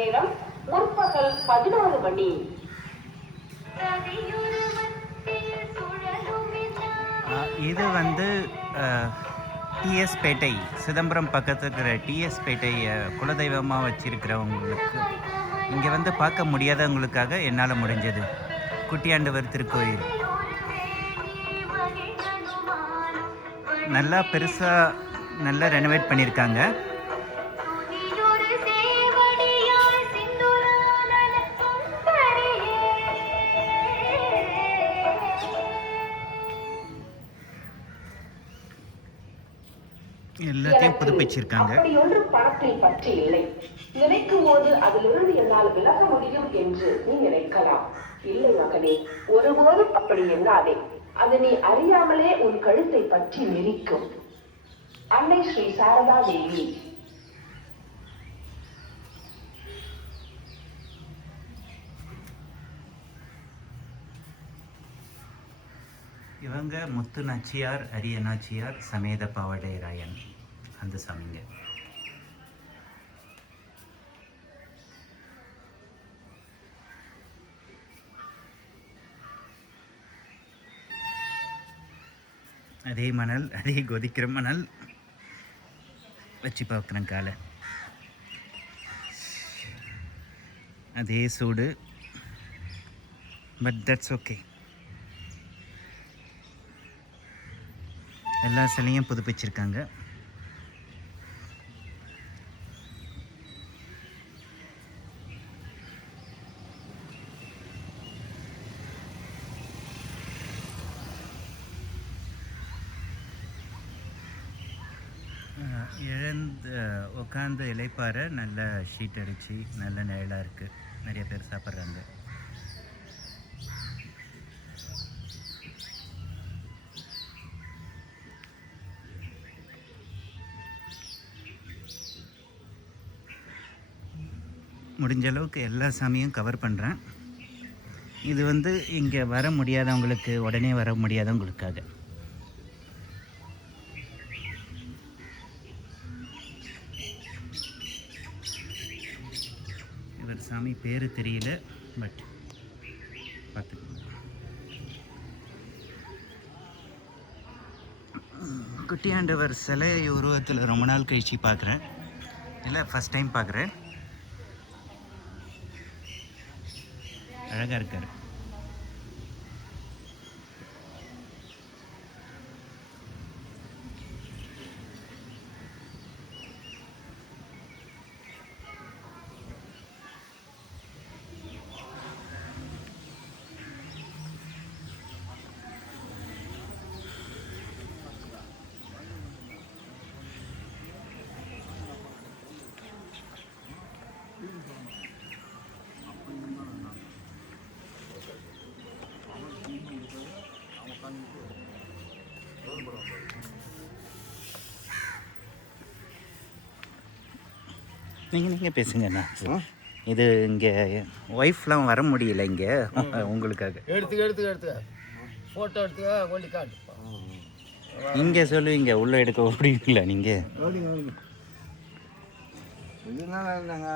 நேரம் முற்பகல் 11 மணி. இது வந்து டிஎஸ் பேட்டை, சிதம்பரம் பக்கத்தில் இருக்கிற டிஎஸ் பேட்டை குலதெய்வமாக வச்சிருக்கிறவங்களுக்கு, இங்கே வந்து பார்க்க முடியாதவங்களுக்காக என்னால் முடிஞ்சது குட்டியாண்டவர் திருக்கோயில். நல்லா பெருசாக நல்லா ரெனோவேட் பண்ணியிருக்காங்க. எல்லாத்தையும் புதுப்பிச்சிருக்காங்க. அப்படி ஒன்று பணத்தை பற்றி இல்லை. நினைக்கும் போது அதிலிருந்து என்னால் விலக முடியும் என்று நீ நினைக்கலாம். இல்லை மகனே, ஒருபோதும் அப்படி எண்ணாதே. அது நீ அறியாமலே உன் கழுத்தை பற்றி நெரிக்கும். அன்னை ஸ்ரீ சாரதா தேவி. இவங்க முத்து நாச்சியார், அரிய நாச்சியார் சமேத பாவடைராயன், அந்த சாமிங்க. அதே மணல், அதே கொதிக்கிற மணல் வச்சு பார்க்குறேன் காலை. அதே சூடு, பட் தட்ஸ் ஓகே. எல்லா சிலையும் புதுப்பிச்சிருக்காங்க. உட்காந்து இலைப்பாறை நல்ல ஷீட் அடித்து நல்ல நிழலாக இருக்குது. நிறைய பேர் சாப்பிட்றாங்க. முடிஞ்ச அளவுக்கு எல்லா சாமியும் கவர் பண்ணுறேன். இது வந்து இங்கே வர முடியாதவங்களுக்கு, உடனே வர முடியாதவங்களுக்காக. இவர் சாமி பேர் தெரியல, பட் பார்த்துக்கோங்க. குட்டியாண்டவர் சிலை உருவத்தில் ரொம்ப நாள் கழிச்சு பார்க்குறேன். இல்லை, ஃபஸ்ட் டைம் பார்க்குறேன். அழகாக இருக்கார். நீங்கள் பேசுங்கண்ணா. இது இங்கே ஒய்ஃப்லாம் வர முடியல இங்கே உங்களுக்காக. எடுத்து ஃபோட்டோ எடுத்து கொண்டு காட்டு. இங்கே சொல்லுவீங்க, உள்ளே எடுக்க முடியல நீங்கள். இருந்தாங்க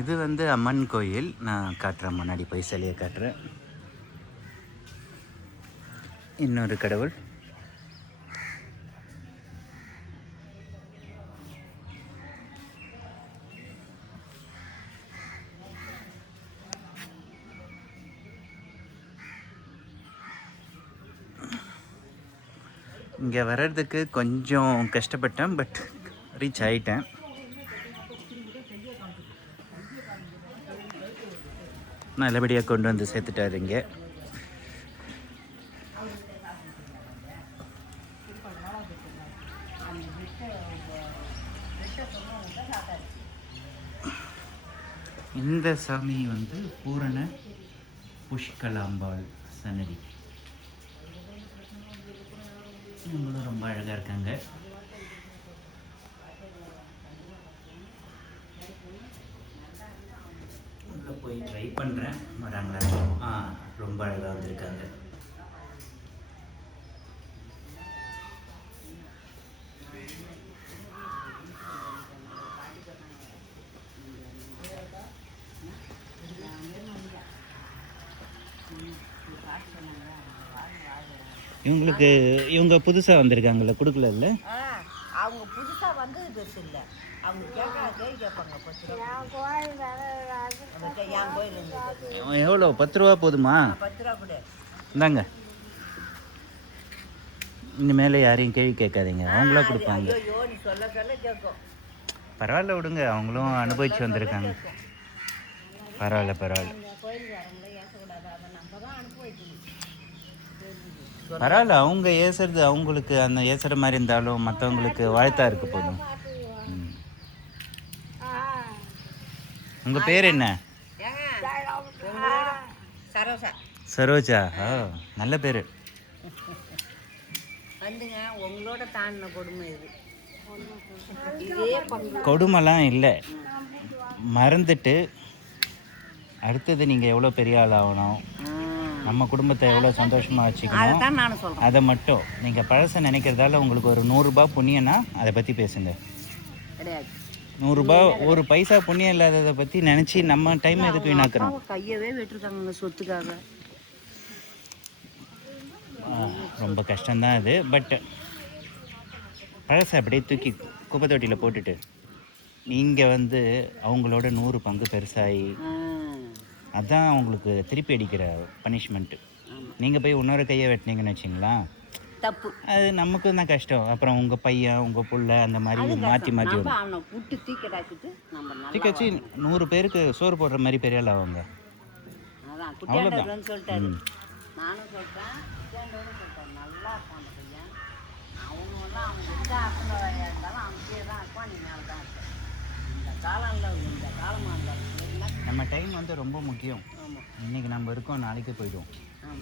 இது வந்து அம்மன் கோயில். நான் காட்டுறேன், முன்னாடி போய் சிலையை காட்டுறேன். இன்னொரு கடவுள். இங்கே வர்றதுக்கு கொஞ்சம் கஷ்டப்பட்டேன், பட் ரீச் ஆகிட்டேன். நல்லபடியாக கொண்டு வந்து சேர்த்துட்டாரு இங்கே. இந்த சாமி வந்து பூரண புஷ்கலாம்பாள் சன்னதி. இவங்களும் ரொம்ப அழகாக இருக்காங்க. வந்திருக்காங்க. இவங்க புதுசாக வந்திருக்காங்கல்ல, கொடுக்கல. அவங்க புதுசாக வந்தது பெருசு இல்லை. அவங்க கேட்குற கேள்வி கேட்பாங்க. 10 ரூபா என் கோயில் எவ்வளோ? 10 ரூபா போதுமா? 10 ரூபா கொடு. இந்தாங்க. இனிமேல் யாரையும் கேள்வி கேட்காதீங்க, அவங்களா கொடுப்பாங்க. ஐயோ நீ சொல்ல சொல்ல கேட்கும். பரவாயில்ல விடுங்க, அவங்களும் அனுபவிச்சு வந்திருக்காங்க. பரவாயில்ல பரவாயில்ல கோயிலுக்கு வரவங்கள ஏசக்கூடாது, அதை நம்ம தான் அனுபவிக்கணும். பரவாயில்ல. அவங்க ஏசுறது அவங்களுக்கு அந்த ஏசுகிற மாதிரி இருந்தாலும் மற்றவங்களுக்கு வாழ்த்தா இருக்க போதும். உங்கள் பேர் என்ன? சரோசா. சரோஜா. நல்ல பேர். வந்துங்க, உங்களோட தாண்டின கொடுமை இது. இதே கொடுமைலாம் இல்லை, மறந்துட்டு அடுத்தது நீங்கள் எவ்வளோ பெரிய ஆள் ஆகணும், நம்ம குடும்பத்தை எவ்வளோ சந்தோஷமாக வச்சுக்கணும், அதான் நானும் சொல்கிறேன். அதை மட்டும் நீங்கள் பழசை நினைக்கிறதால உங்களுக்கு ஒரு 100 ரூபா புண்ணியம்னா அதை பற்றி பேசுங்க. கிடையாது. 100 ரூபா ஒரு பைசா புண்ணியம் இல்லாததை பற்றி நினச்சி நம்ம டைம் எதுக்கு வீணாக்குறோம்? கையவே வெட்டிருக்காங்க சொத்துக்காக. ரொம்ப கஷ்டம்தான் அது. பட் பழசை அப்படியே தூக்கி குப்பை தொட்டியில் போட்டுட்டு நீங்கள் வந்து அவங்களோட 100 பங்கு பெருசாகி, அதுதான் அவங்களுக்கு திருப்பி அடிக்கிற பனிஷ்மெண்ட்டு. நீங்கள் போய் இன்னொரு கையை வெட்டினீங்கன்னு வச்சிங்களா, தப்பு. அது நமக்கும் தான் கஷ்டம். அப்புறம் உங்கள் பையன் உங்கள் புள்ள அந்த மாதிரி மாற்றி மாற்றி வரும். அவனை விட்டு தூக்கிடாக்கிட்டு நம்ம தூக்கி வச்சு 100 பேருக்கு சோறு போடுற மாதிரி பெரிய ஆள் அவங்க. அதான் குட்டியாண்டவர்னு சொல்லிட்டாரு. நானும் சொல்லிட்டேன், குட்டியாண்டவரும் சொல்லிட்டேன். நல்லா இருப்பான் அந்த பையன். அவனும் அவங்க எந்த ஆசனவாரியாக இருந்தாலும் அவனுக்கே தான் இருப்பான். நீ மேலே தான் இருப்பேன். இந்த காலம் இல்லை, இந்த காலமாக இருந்தாலும் நம்ம டைம் வந்து ரொம்ப முக்கியம். ஆமாம். இன்றைக்கி நம்ம இருக்கோம், நாளைக்கு போயிடுவோம்.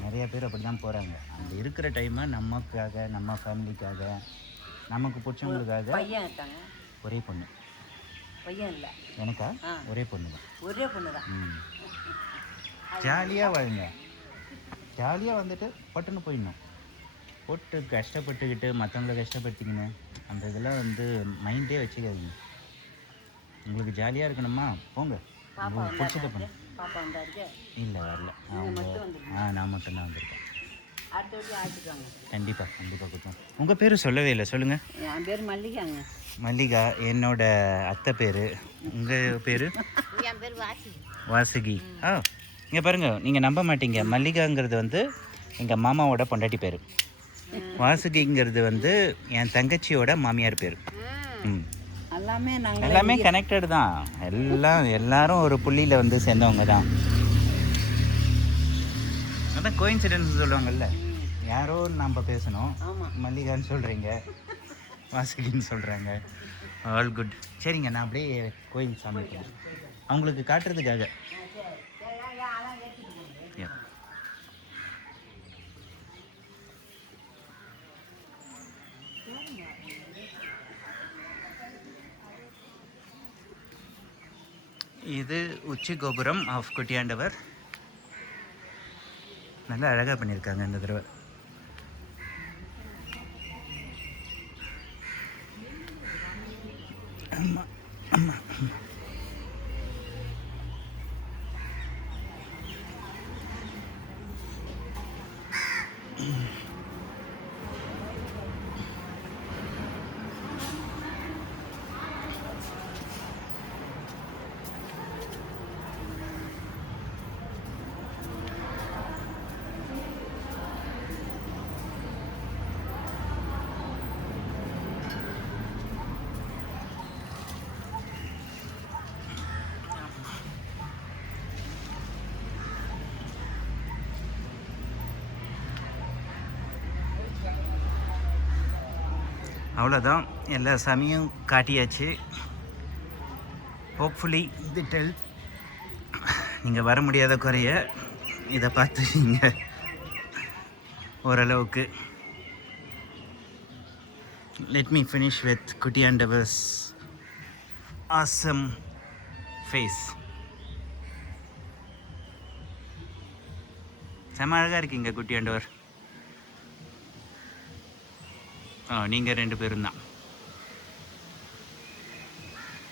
நிறைய பேர் அப்படி தான் போகிறாங்க. அந்த இருக்கிற டைமை நமக்காக, நம்ம ஃபேமிலிக்காக, நமக்கு பிடிச்சவங்களுக்காக. பையன் இருக்காங்க. ஒரே பொண்ணு. பையன் இல்லை எனக்கா? ஒரே பொண்ணு தான். ஒரே பொண்ணு தான். ஜாலியாக வாழுங்க. ஜாலியாக வந்துட்டு பட்டுன்னு போயிடணும். போட்டு கஷ்டப்பட்டுக்கிட்டு மற்றவங்கள கஷ்டப்படுத்திக்கின்னு அந்த இதெல்லாம் வந்து மைண்டே வச்சுக்காதீங்க. உங்களுக்கு ஜாலியாக இருக்கணுமா போங்க, உங்களுக்கு பிடிச்சது பண்ணு. பாப்பா வந்தாருக்கு? இல்லை வரல. அவங்க நான் மட்டும்தான் வந்திருக்கேன். அடுத்த வாட்டி ஆச்சுக்காங்க. கண்டிப்பாக கண்டிப்பாக கொடுத்தோம். உங்கள் பேர் சொல்லவே இல்லை, சொல்லுங்கள். என் பேர் மல்லிகாங்க. மல்லிகா என்னோட அத்தை பேர். உங்கள் பேர்? என் பேர் வாசி. வாசுகி. இங்கே பாருங்கள், நீங்கள் நம்ப மாட்டீங்க, மல்லிகாங்கிறது வந்து எங்கள் மாமாவோட பொண்டாட்டி பேர். வாசுகிங்கிறது வந்து என் தங்கச்சியோட மாமியார் பேர். எல்லாமே நாங்கள் எல்லாமே கனெக்டட் தான். எல்லாரும் ஒரு புள்ளியில் வந்து சேர்ந்தவங்க தான். அதான் கோயின்சிடன்ஸ் சொல்லுவாங்கல்ல, யாரோ நம்ம பேசணும், மல்லிகான்னு சொல்கிறீங்க, வாசுகின்னு சொல்கிறாங்க. All good. சரிங்க, நான் அப்படியே கோயில் சாமி அவங்களுக்கு காட்டுறதுக்காக. இது உச்சி கோபுரம் ஆஃப் குட்டியாண்டவர். நல்லா அழகாக பண்ணியிருக்காங்க இந்த தடவை. ஆமாம் ஆமாம். அவ்வளோதான், எல்லா சாமியும் காட்டியாச்சு. ஹோப்ஃபுல்லி இது டெல் நீங்கள் வர முடியாத குறைய இதை பார்த்து நீங்கள் ஓரளவுக்கு. லெட் மீ ஃபினிஷ் வித் குட்டியாண்டவர்ஸ் awesome face. செம அழகாக இருக்கீங்க குட்டி ஆண்டவர். நீங்கள் 2 பேரும் தான்.